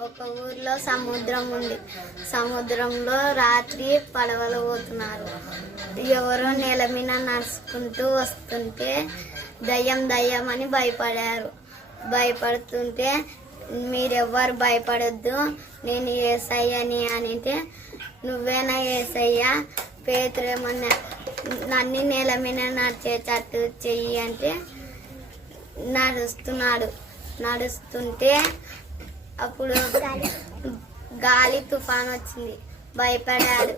ఒక ఊర్లో సముద్రం ఉంది. సముద్రంలో రాత్రి పడవలు పోతున్నారు. ఎవరో నేల మీద నడుచుకుంటూ వస్తుంటే దయ్యం దయ్యం అని భయపడారు. భయపడుతుంటే మీరెవ్వరు భయపడొద్దు. నేను ఏసయ్యని అంటే నువ్వేనా ఏసయ్యా? పేతురేమన్నా నన్ను నేల మీద నడిచేటట్టు చెయ్యి అంటే నడుస్తున్నాడు. నడుస్తుంటే అప్పుడు గాలి తుఫాన్ వచ్చింది. భయపడాడు.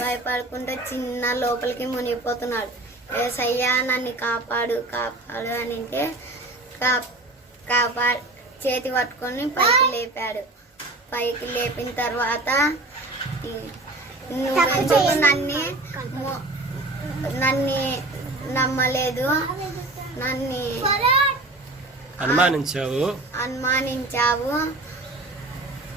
భయపడకుండా చిన్న లోపలికి మునిగిపోతున్నాడు. ఏసయ్యా నన్ను కాపాడు కాపాడు అని అంటే కా- కాపా చేతి పట్టుకొని పైకి లేపాడు. పైకి లేపిన తర్వాత నువ్వెందుకు నన్ను నన్ను నమ్మలేదు. నన్ను అనుమానించావు. అనుమానించావు.